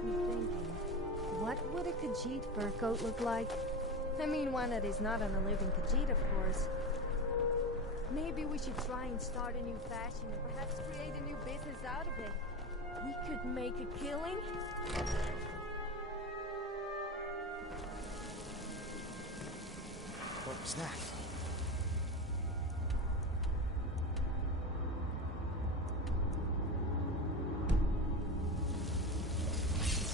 got me thinking. What would a Khajiit fur coat look like? I mean, one that is not on a living Khajiit, of course. Maybe we should try and start a new fashion and perhaps create a new business out of it. We could make a killing. What was that?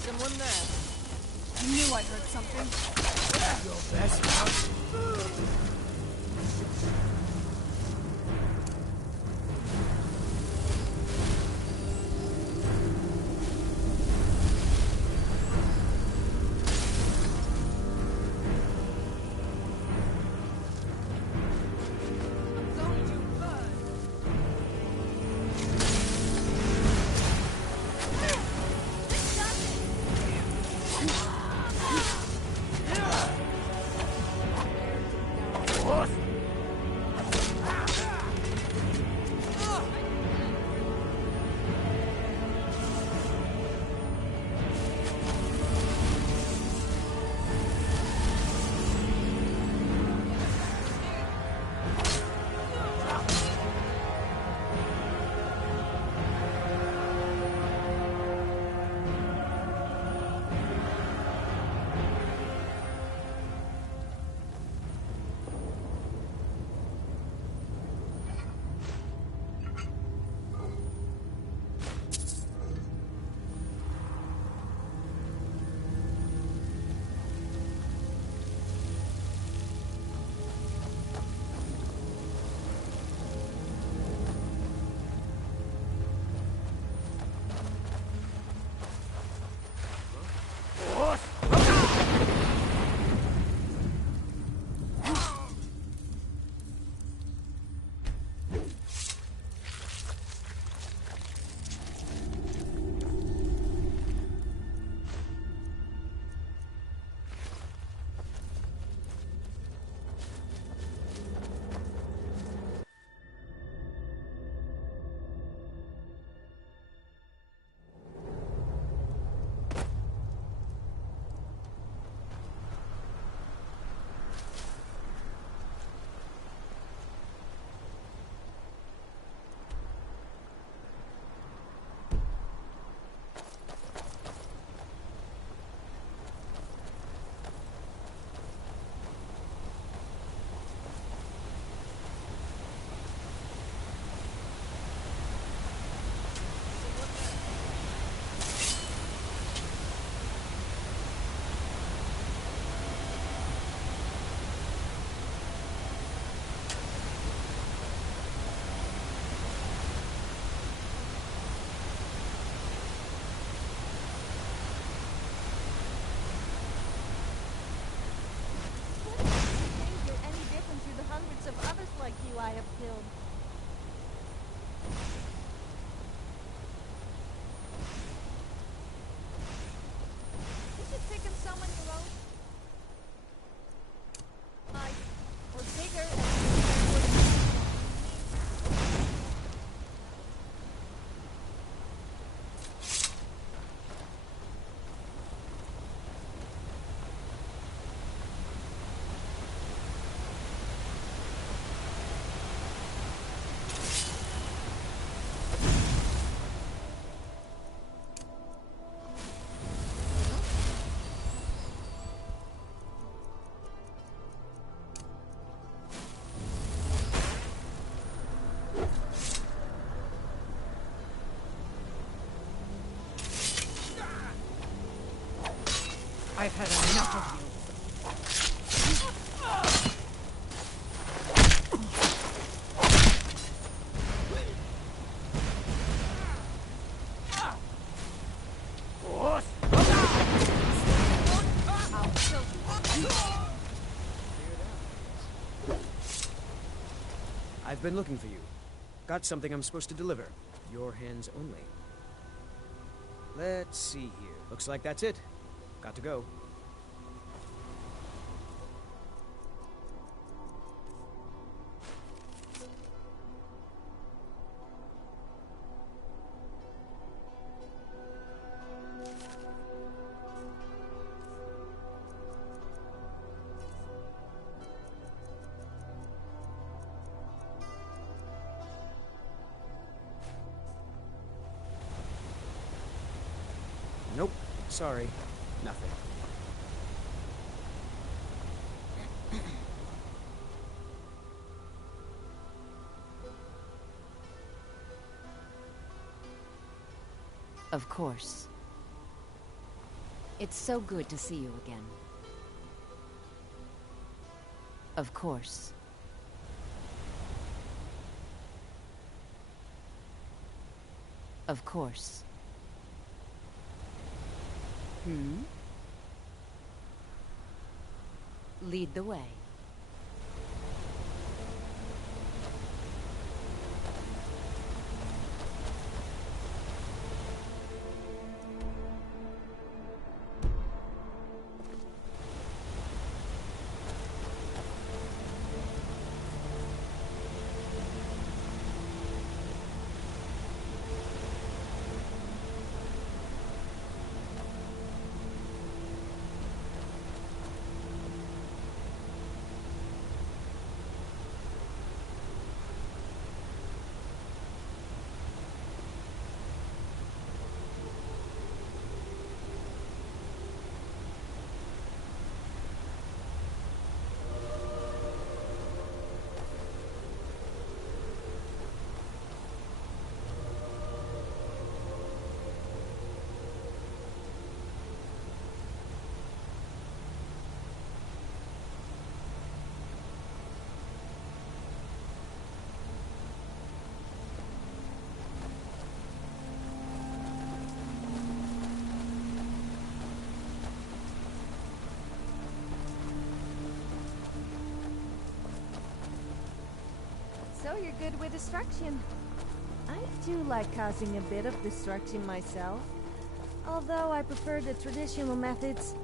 Someone there. I knew I heard something. Your best, huh? Like you I have killed. You should pick him someone you own. Or bigger. I've had enough of you. I've been looking for you. Got something I'm supposed to deliver. Your hands only. Let's see here. Looks like that's it. Got to go. Sorry, nothing. Of course. It's so good to see you again. Of course. Of course. Lead the way. So you're good with destruction. I do like causing a bit of destruction myself. Although I prefer the traditional methods.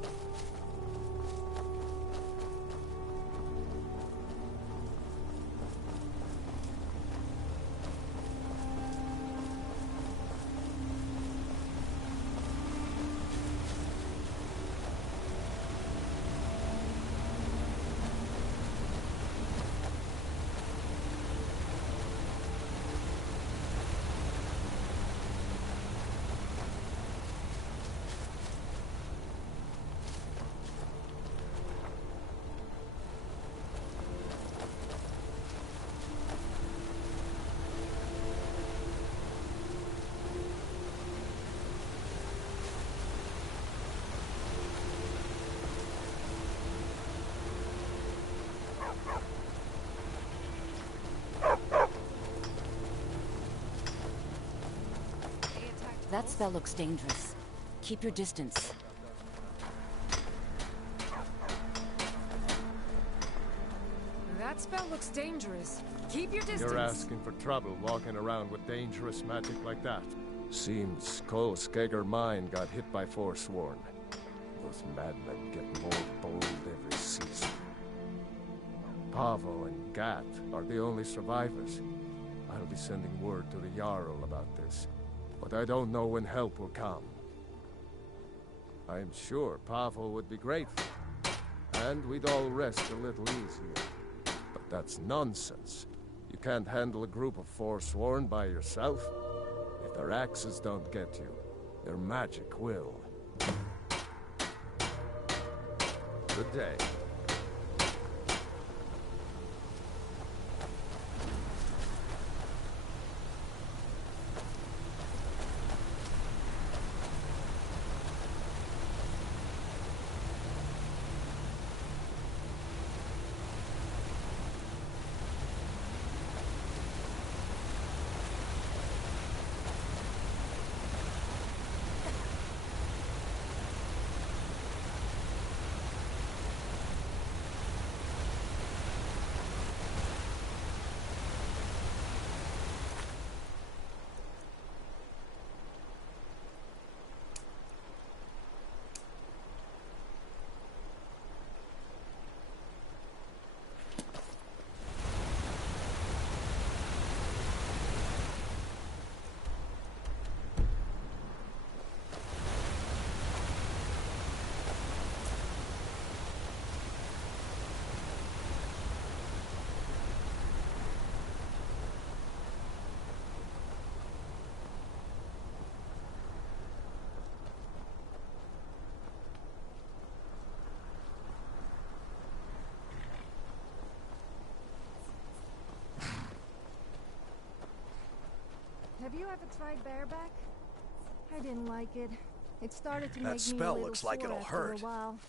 That spell looks dangerous. Keep your distance. That spell looks dangerous. Keep your distance. You're asking for trouble walking around with dangerous magic like that. Seems Cole Skegger mine got hit by Forsworn. Those madmen get more bold every season. Pavo and Gat are the only survivors. I'll be sending word to the Jarl about this, but I don't know when help will come. I'm sure Pavo would be grateful, and we'd all rest a little easier. But that's nonsense. You can't handle a group of Forsworn by yourself. If their axes don't get you, their magic will. Good day. Have you ever tried bareback? I didn't like it. It started to That make me a spell little looks like sore it'll after hurt. a while.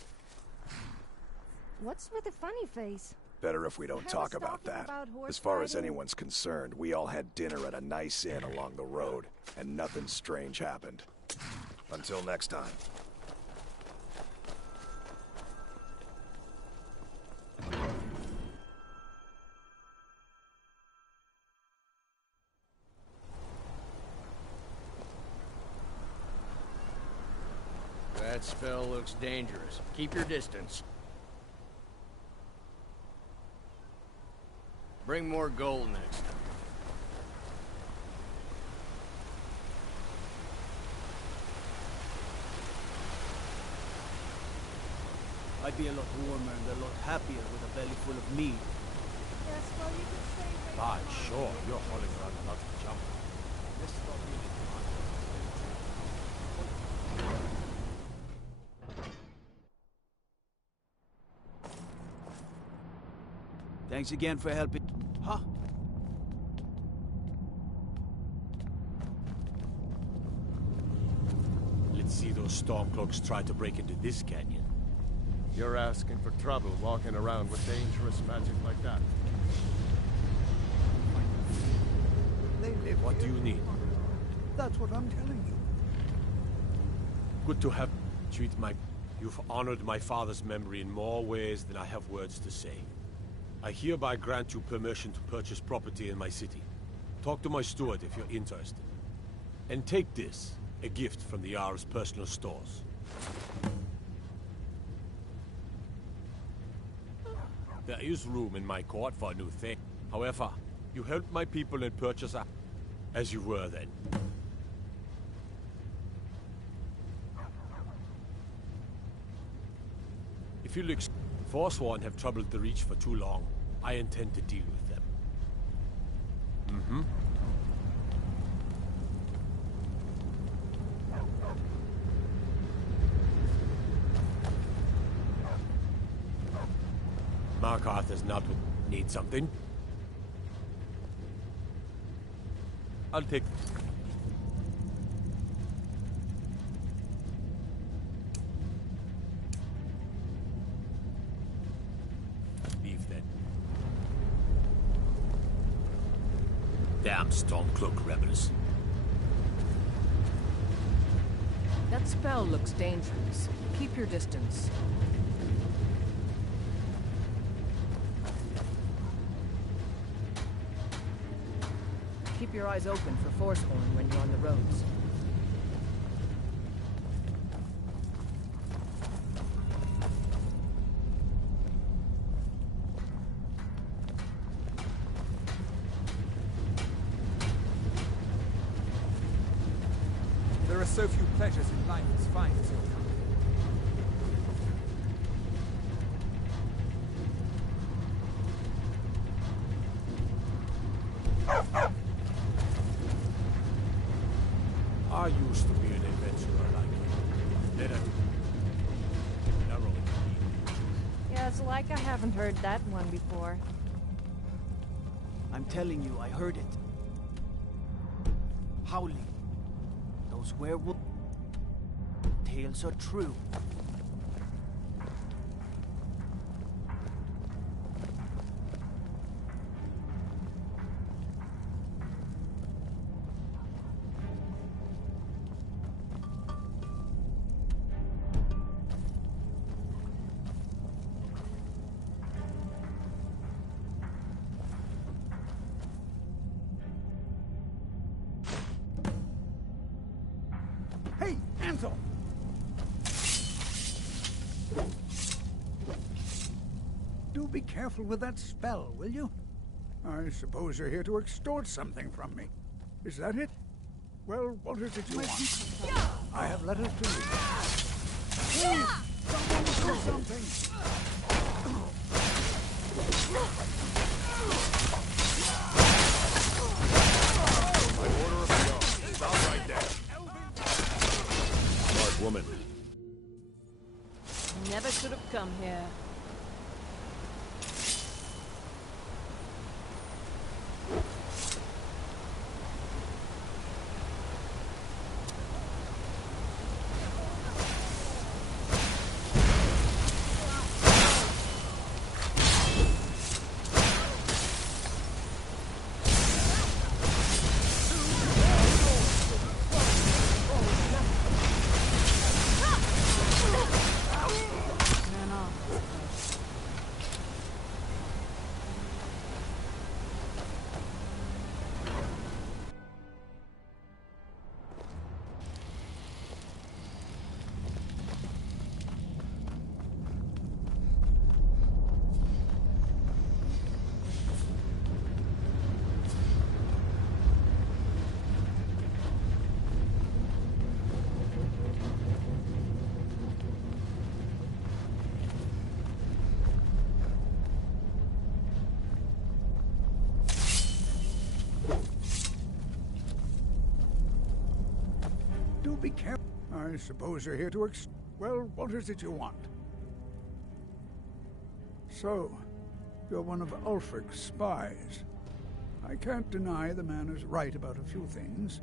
What's with the funny face? Better if we don't I talk was about talking that. about horse As far as riding. anyone's concerned, we all had dinner at a nice inn along the road, and nothing strange happened. Until next time. That spell looks dangerous. Keep your distance. Bring more gold next time. I'd be a lot warmer and a lot happier with a belly full of meat. Yes, well, you could stay right Ah, on. sure. You're hauling around a lot of junk. This is not really Thanks again for helping. Huh? Let's see those Stormcloaks try to break into this canyon. You're asking for trouble walking around with dangerous magic like that. They live What do here. you need? That's what I'm telling you. Good to have treat my... You've honored my father's memory in more ways than I have words to say. I hereby grant you permission to purchase property in my city. Talk to my steward if you're interested. And take this, a gift from the Jarl's personal stores. There is room in my court for a new thing. However, you helped my people and purchase a... as you were then. If you look... Forsworn have troubled the Reach for too long. I intend to deal with them. Mm-hmm. Markarth is not with... Need something? I'll take... Leave then. Damn Stormcloak rebels. That spell looks dangerous. Keep your distance. Keep your eyes open for Forsworn when you're on the roads. There are so few pleasures in life as fine as your kind. I used to be an adventurer like you. Then I... narrow indeed. Yeah, it's like I haven't heard that one before. I'm telling you, I heard it. Howling. Those werewolf tales are true. Hey, Anton! Do be careful with that spell, will you? I suppose you're here to extort something from me. Is that it? Well, what is it you want? I have letters to read. Hey, someone do something! My order of the yard. Stop right there. Smart woman. Never should have come here. careful. I suppose you're here to well, what is it you want? So, you're one of Ulfric's spies. I can't deny the man is right about a few things,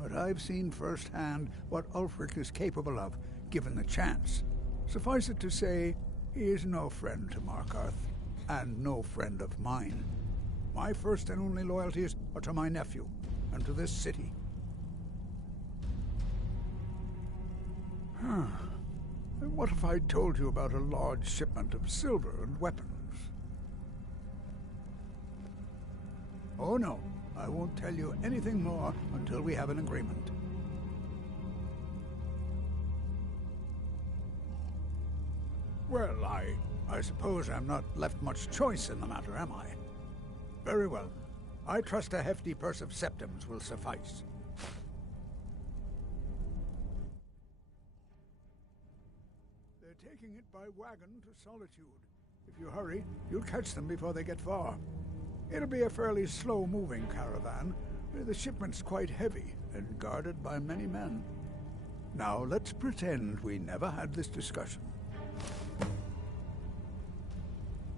but I've seen firsthand what Ulfric is capable of, given the chance. Suffice it to say, he is no friend to Markarth, and no friend of mine. My first and only loyalties are to my nephew, and to this city. And what if I told you about a large shipment of silver and weapons? Oh no, I won't tell you anything more until we have an agreement. Well, I suppose I'm not left much choice in the matter, am I? Very well. I trust a hefty purse of septims will suffice. They're taking it by wagon to Solitude. If you hurry, you'll catch them before they get far. It'll be a fairly slow-moving caravan. The shipment's quite heavy and guarded by many men. Now, let's pretend we never had this discussion.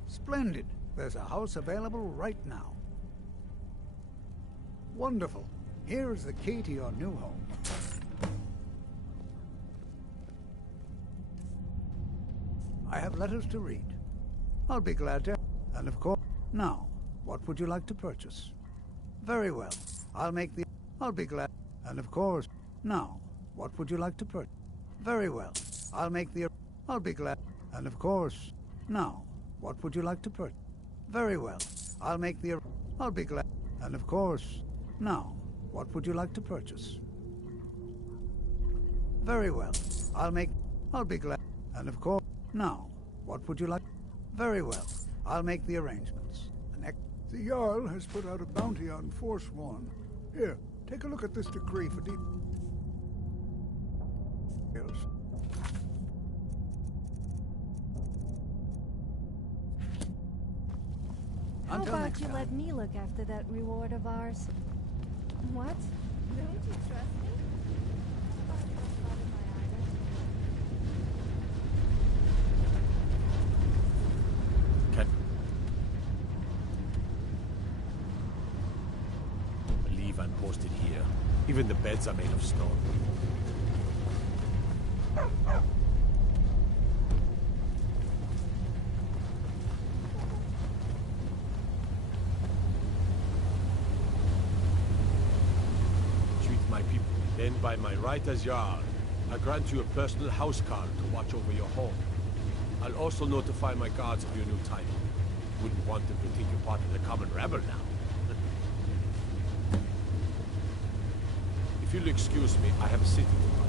Splendid. There's a house available right now. Wonderful. Here is the key to your new home. I have letters to read. I'll be glad to. And of course, now, what would you like to purchase? Very well. I'll be glad. And of course, now, what would you like to purchase? Very well. I'll be glad. And of course, now, what would you like to purchase? Very well. I'll be glad. And of course, now, what would you like to purchase? Very well. I'll be glad. And of course, now, what would you like? Very well. I'll make the arrangements. The Jarl has put out a bounty on Forsworn. Here, take a look at this decree for details. How Until about next you time. let me look after that reward of ours? What? Don't you trust me? Believe I'm posted here. Even the beds are made of stone. Treat my people. Then by my right as Jarl, I grant you a personal housecarl to watch over your home. I'll also notify my guards of your new title. Wouldn't want them to think you're part of the common rabble now. If you'll excuse me, I have a city to run.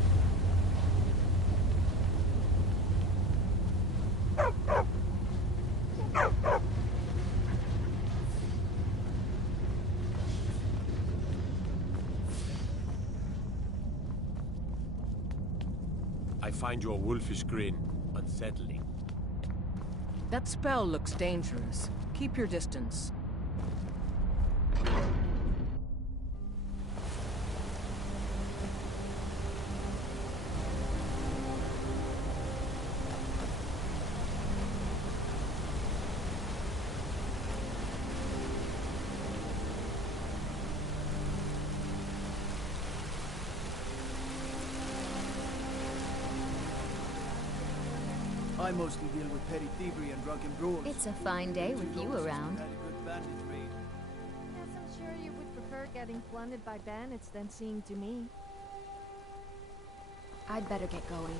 I find your wolfish grin unsettling. That spell looks dangerous. Keep your distance. I mostly deal with petty thievery and drunken brawls. It's a fine day with you around. Had a good bandit raid. Yes, I'm sure you would prefer getting plundered by bandits than seeing to me. I'd better get going.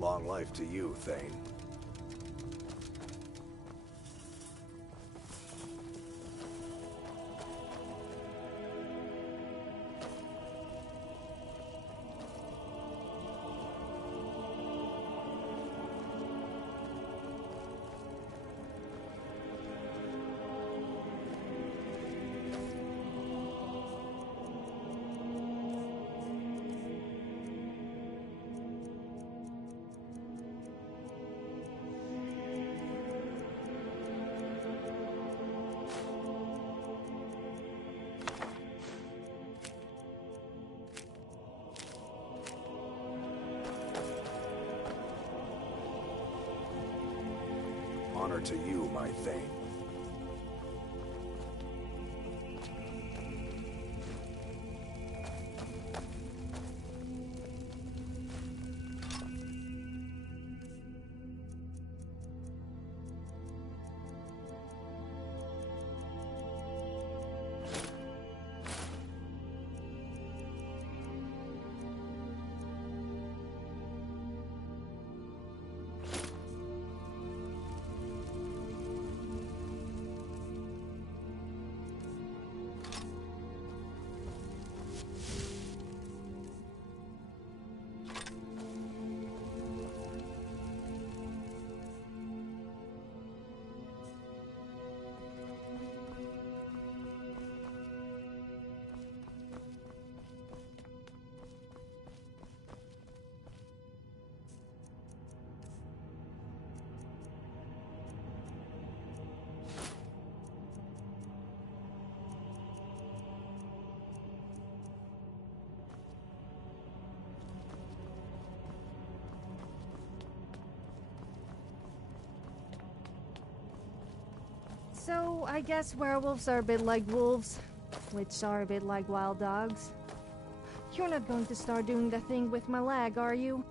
Long life to you, Thane. Honor to you, my Thane. So, I guess werewolves are a bit like wolves, which are a bit like wild dogs. You're not going to start doing the thing with my leg, are you?